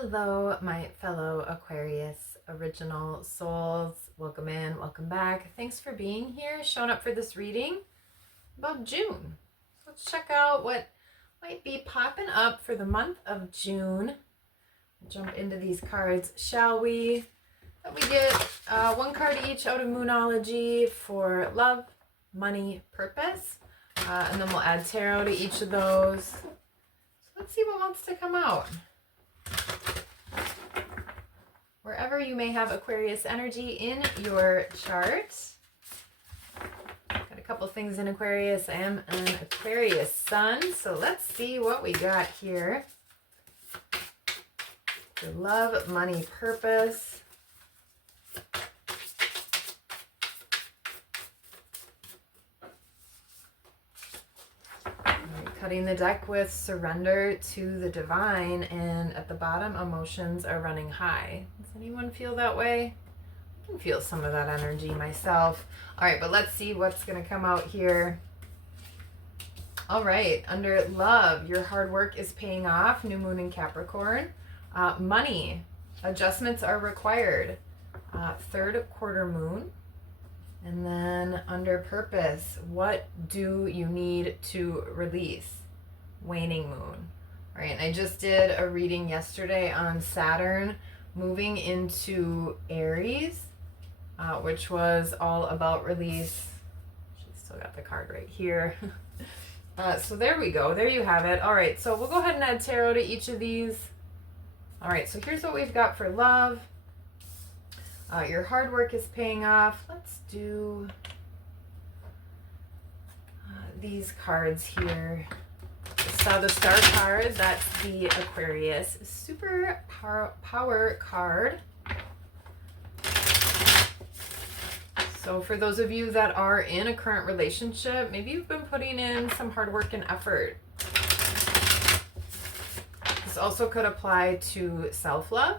Hello, my fellow Aquarius original souls. Welcome in, welcome back. Thanks for being here, showing up for this reading about June. So let's check out what might be popping up for the month of June. Jump into these cards, shall we? We get one card each out of Moonology for love, money, purpose. And then we'll add tarot to each of those. So let's see what wants to come out. Wherever you may have Aquarius energy in your chart. Got a couple things in Aquarius. I am an Aquarius sun, so let's see what we got here. For love, money, purpose. Cutting the deck with surrender to the divine, and at the bottom, emotions are running high. Does anyone feel that way? I can feel some of that energy myself. All right, but let's see what's going to come out here. All right, under love, your hard work is paying off. New moon in Capricorn. Money, adjustments are required. Third quarter moon. And then under purpose, what do you need to release? Waning moon. All right, and I just did a reading yesterday on Saturn moving into Aries, which was all about release. She's still got the card right here. So there we go. There you have it. All right, so we'll go ahead and add tarot to each of these. All right, so here's what we've got for love. Your hard work is paying off. Let's do these cards here. So the star card, that's the Aquarius super power card. So for those of you that are in a current relationship, maybe you've been putting in some hard work and effort. This also could apply to self-love.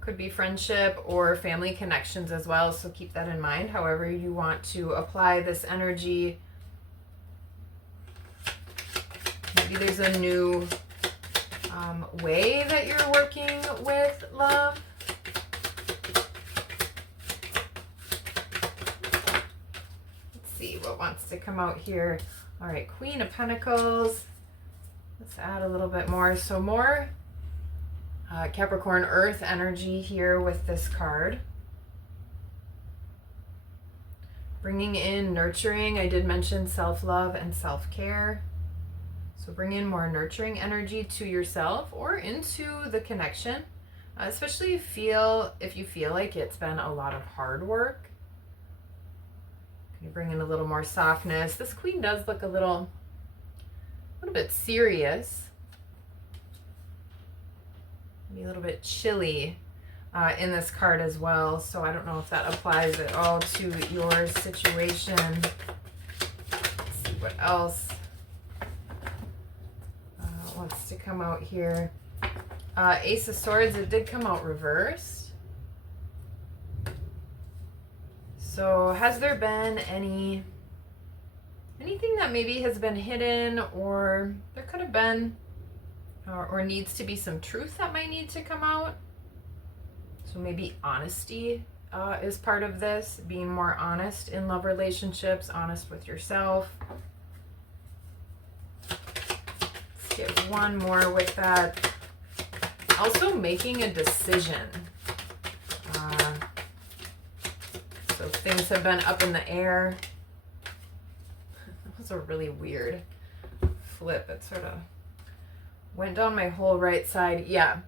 Could be friendship or family connections as well, so keep that in mind however you want to apply this energy. Maybe there's a new way that you're working with love. Let's see what wants to come out here. All right, Queen of Pentacles. Let's add a little bit more. So more Capricorn Earth energy here with this card. Bringing in nurturing. I did mention self-love and self-care. So bring in more nurturing energy to yourself or into the connection, especially if you feel like it's been a lot of hard work. You bring in a little more softness. This queen does look a little bit serious. A little bit chilly in this card as well, so I don't know if that applies at all to your situation. Let's see what else wants to come out here. Ace of Swords, it did come out reversed. So has there been anything that maybe has been hidden, or there could have been or needs to be some truth that might need to come out? So maybe honesty is part of this, being more honest in love relationships, honest with yourself. Let's get one more with that. Also making a decision. So things have been up in the air. That was a really weird flip. It sort of went down my whole right side. Yeah,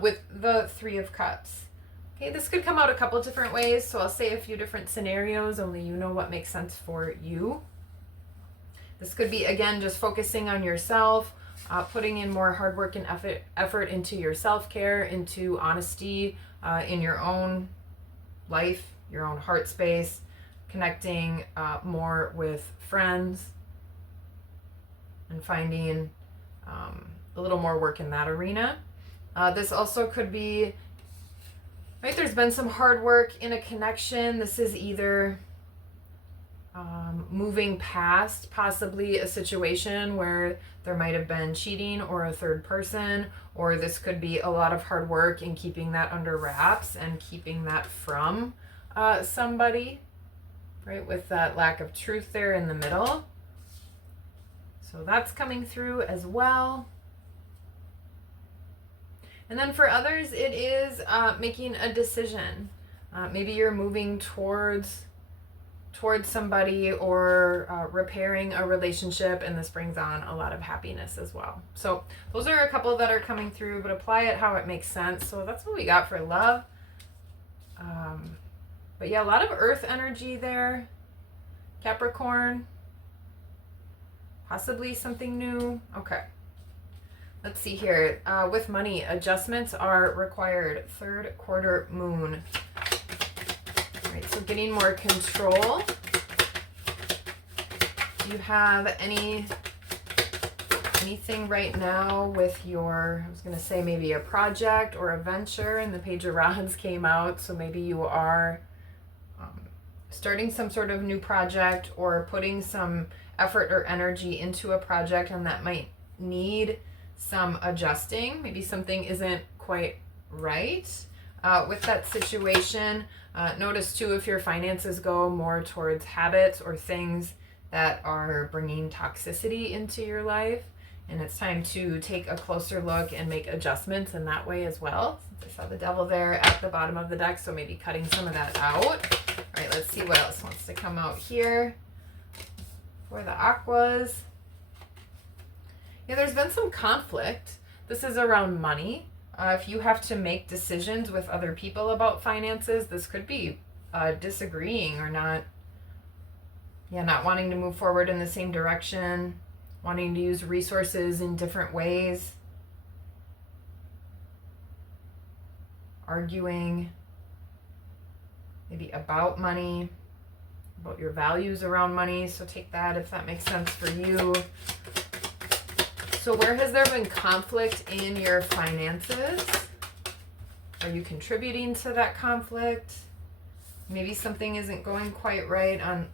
with the Three of Cups. Okay, this could come out a couple different ways, so I'll say a few different scenarios, only you know what makes sense for you. This could be, again, just focusing on yourself, putting in more hard work and effort into your self-care, into honesty in your own life, your own heart space, connecting more with friends, and finding a little more work in that arena. This also could be, right, there's been some hard work in a connection. This is either moving past possibly a situation where there might have been cheating or a third person, or this could be a lot of hard work in keeping that under wraps and keeping that from somebody, right? With that lack of truth there in the middle. So that's coming through as well. And then for others, it is making a decision. Maybe you're moving towards somebody or repairing a relationship, and this brings on a lot of happiness as well. So those are a couple that are coming through, but apply it how it makes sense. So that's what we got for love. But yeah, a lot of earth energy there. Capricorn. Possibly something new. Okay. Let's see here. With money, adjustments are required. Third quarter moon. All right, so getting more control. Do you have anything right now with your, I was going to say maybe a project or a venture, and the Page of Rods came out, so maybe you are starting some sort of new project or putting some effort or energy into a project, and that might need some adjusting. Maybe something isn't quite right with that situation. Notice too if your finances go more towards habits or things that are bringing toxicity into your life, and it's time to take a closer look and make adjustments in that way as well. Since I saw the devil there at the bottom of the deck, so maybe cutting some of that out. All right, let's see what else wants to come out here for the aquas. Yeah, there's been some conflict. This is around money. If you have to make decisions with other people about finances, this could be disagreeing or not wanting to move forward in the same direction, wanting to use resources in different ways, arguing maybe about money, about your values around money. So take that if that makes sense for you. So where has there been conflict in your finances? Are you contributing to that conflict? Maybe something isn't going quite right on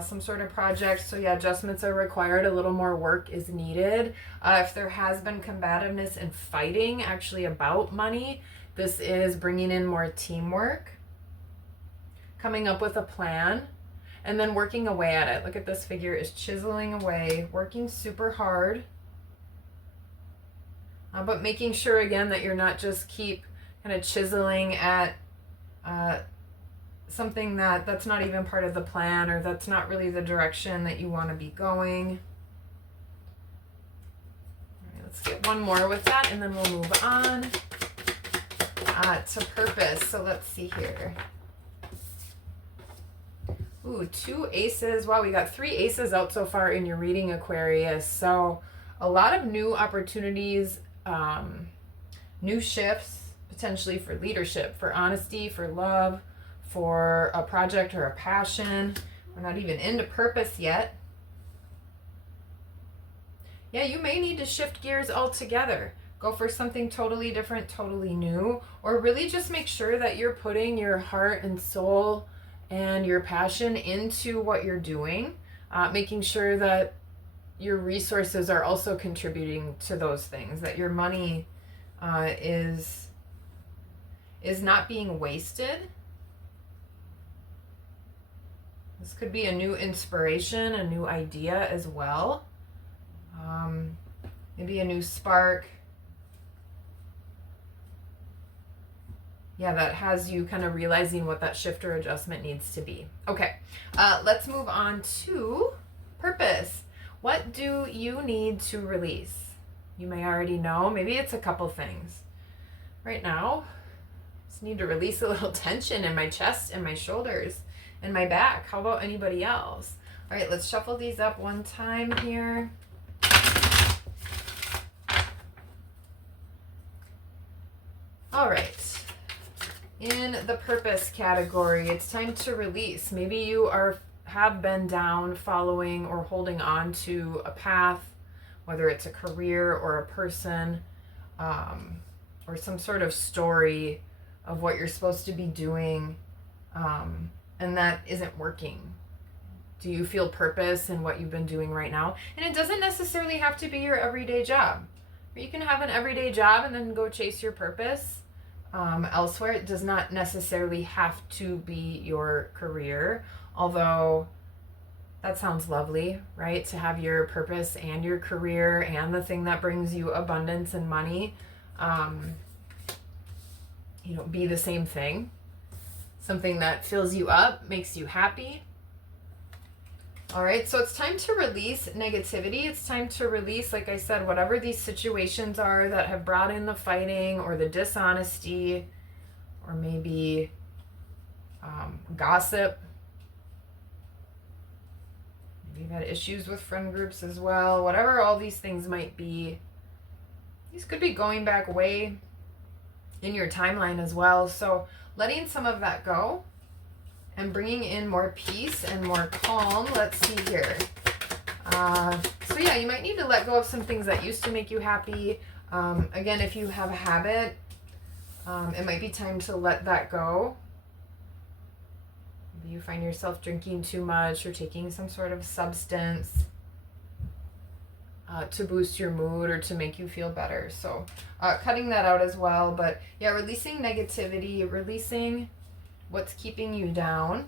some sort of project. So yeah, adjustments are required. A little more work is needed. If there has been combativeness and fighting actually about money, this is bringing in more teamwork, coming up with a plan, and then working away at it. Look at this figure is chiseling away, working super hard. But making sure, again, that you're not just keep kind of chiseling at something that's not even part of the plan, or that's not really the direction that you want to be going. All right, let's get one more with that, and then we'll move on to purpose. So let's see here. Ooh, 2 aces. Wow, we got 3 aces out so far in your reading, Aquarius. So a lot of new opportunities, new shifts, potentially for leadership, for honesty, for love, for a project or a passion. We're not even into purpose yet. Yeah, you may need to shift gears altogether. Go for something totally different, totally new, or really just make sure that you're putting your heart and soul and your passion into what you're doing, making sure that your resources are also contributing to those things, that your money is not being wasted. This could be a new inspiration, a new idea as well. Maybe a new spark. Yeah, that has you kind of realizing what that shift or adjustment needs to be. Okay, let's move on to purpose. What do you need to release? You may already know. Maybe it's a couple things. Right now, I just need to release a little tension in my chest and my shoulders and my back. How about anybody else? All right, let's shuffle these up one time here. All right. In the purpose category, it's time to release. Maybe you have been down following or holding on to a path, whether it's a career or a person, or some sort of story of what you're supposed to be doing, and that isn't working. Do you feel purpose in what you've been doing right now? And it doesn't necessarily have to be your everyday job. You can have an everyday job and then go chase your purpose elsewhere. It does not necessarily have to be your career, although that sounds lovely, right? To have your purpose and your career and the thing that brings you abundance and money, be the same thing. Something that fills you up, makes you happy. All right, so it's time to release negativity. It's time to release, like I said, whatever these situations are that have brought in the fighting or the dishonesty or maybe gossip. Maybe you've had issues with friend groups as well. Whatever all these things might be, these could be going back way in your timeline as well. So letting some of that go and bringing in more peace and more calm. Let's see here. So yeah, you might need to let go of some things that used to make you happy. Again, if you have a habit, it might be time to let that go. Maybe you find yourself drinking too much or taking some sort of substance to boost your mood or to make you feel better. So cutting that out as well. But yeah, releasing negativity, releasing what's keeping you down.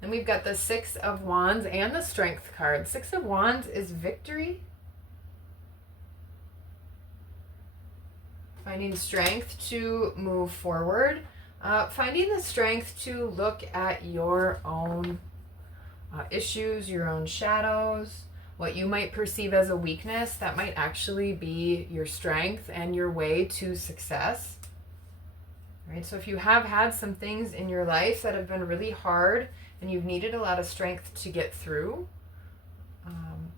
Then we've got the 6 of Wands and the Strength card. 6 of Wands is victory. Finding strength to move forward. Finding the strength to look at your own issues, your own shadows, what you might perceive as a weakness that might actually be your strength and your way to success. Right? So if you have had some things in your life that have been really hard and you've needed a lot of strength to get through,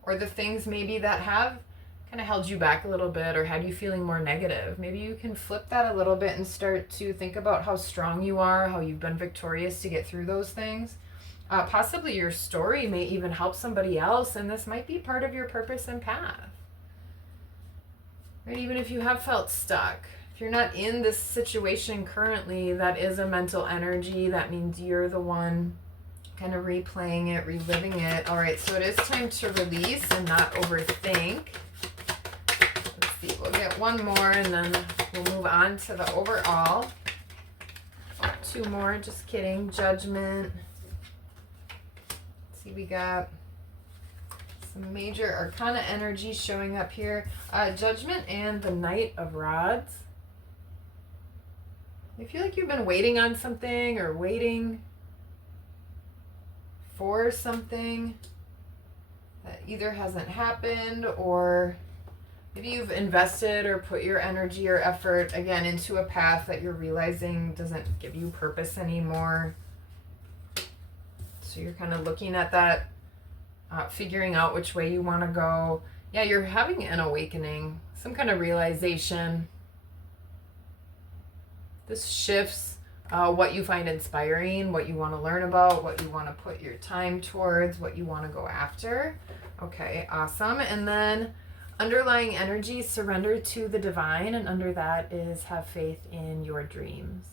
or the things maybe that have kind of held you back a little bit or had you feeling more negative, maybe you can flip that a little bit and start to think about how strong you are, how you've been victorious to get through those things. Possibly your story may even help somebody else, and this might be part of your purpose and path. Right? Even if you have felt stuck, if you're not in this situation currently, that is a mental energy. That means you're the one kind of replaying it, reliving it. All right, so it is time to release and not overthink. Let's see, we'll get one more and then we'll move on to the overall. Oh, 2 more, just kidding. Judgment. Let's see, we got some major arcana energy showing up here. Judgment and the Knight of Rods. I feel like you've been waiting on something or waiting for something that either hasn't happened, or maybe you've invested or put your energy or effort again into a path that you're realizing doesn't give you purpose anymore. So you're kind of looking at that, figuring out which way you want to go. Yeah, you're having an awakening, some kind of realization. This shifts what you find inspiring, what you want to learn about, what you want to put your time towards, what you want to go after. Okay, awesome. And then underlying energy, surrender to the divine, and under that is have faith in your dreams.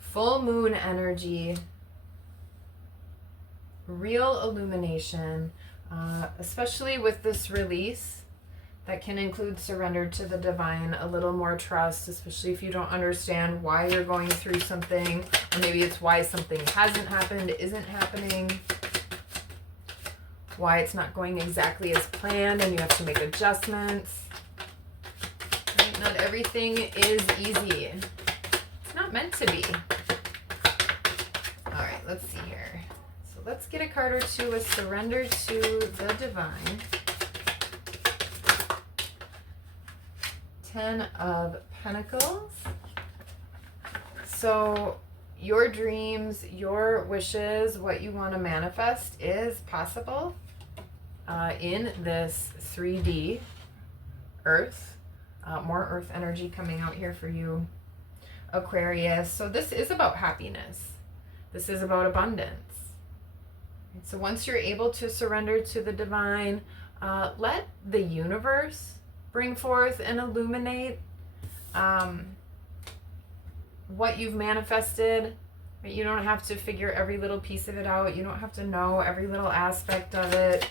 Full moon energy, real illumination, especially with this release. That can include surrender to the divine, a little more trust, especially if you don't understand why you're going through something, or maybe it's why something hasn't happened, isn't happening, why it's not going exactly as planned and you have to make adjustments. Right? Not everything is easy. It's not meant to be. All right, let's see here. So let's get a card or two with surrender to the divine. 10 of Pentacles. So your dreams, your wishes, what you want to manifest is possible in this 3D Earth. More Earth energy coming out here for you, Aquarius. So this is about happiness. This is about abundance. So once you're able to surrender to the divine, let the universe bring forth and illuminate what you've manifested Right? You don't have to figure every little piece of it out. You don't have to know every little aspect of it.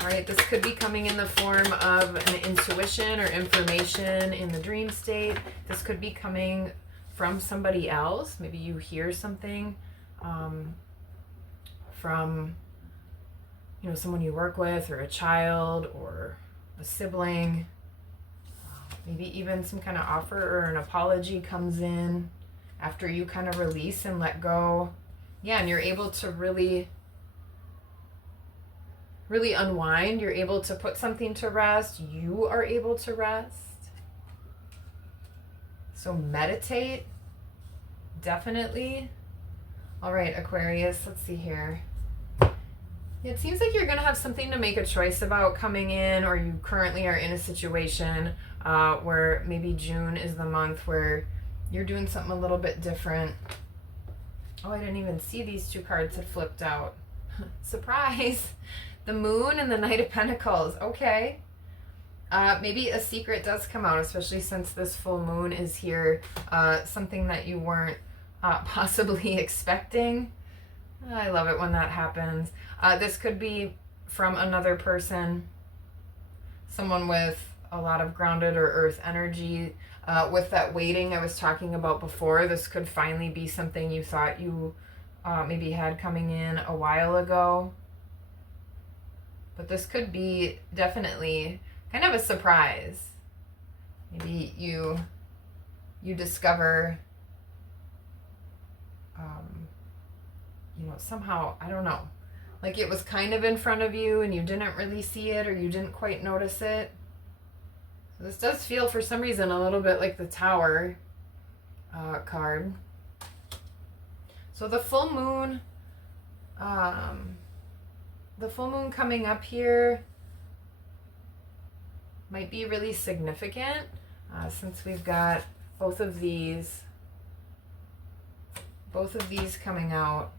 All right, this could be coming in the form of an intuition or information in the dream state. This could be coming from somebody else. Maybe you hear something from, you know, someone you work with, or a child, or a sibling. Maybe even some kind of offer or an apology comes in after you kind of release and let go. Yeah, and you're able to really unwind. You're able to put something to rest. You are able to rest. So meditate, definitely. All right, Aquarius, let's see here. It seems like you're going to have something to make a choice about coming in, or you currently are in a situation where maybe June is the month where you're doing something a little bit different. Oh, I didn't even see these two cards had flipped out. Surprise! The Moon and the Knight of Pentacles. Okay. Maybe a secret does come out, especially since this full moon is here. Something that you weren't possibly expecting. I love it when that happens. This could be from another person, someone with a lot of grounded or earth energy. With that waiting I was talking about before, this could finally be something you thought you maybe had coming in a while ago. But this could be definitely kind of a surprise. Maybe you discover, you know, somehow, I don't know, like it was kind of in front of you and you didn't really see it, or you didn't quite notice it. So this does feel, for some reason, a little bit like the Tower card. So the full moon, coming up here might be really significant, since we've got both of these coming out.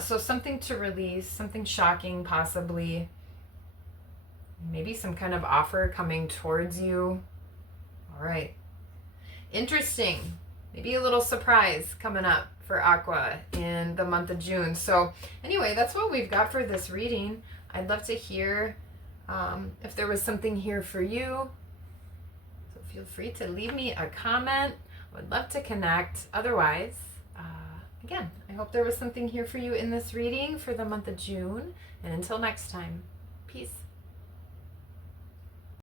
So something to release, something shocking possibly, maybe some kind of offer coming towards you. All right, interesting. Maybe a little surprise coming up for Aqua in the month of June. So anyway, that's what we've got for this reading. I'd love to hear if there was something here for you. So feel free to leave me a comment. I would love to connect. Otherwise, again, I hope there was something here for you in this reading for the month of June. And until next time, peace.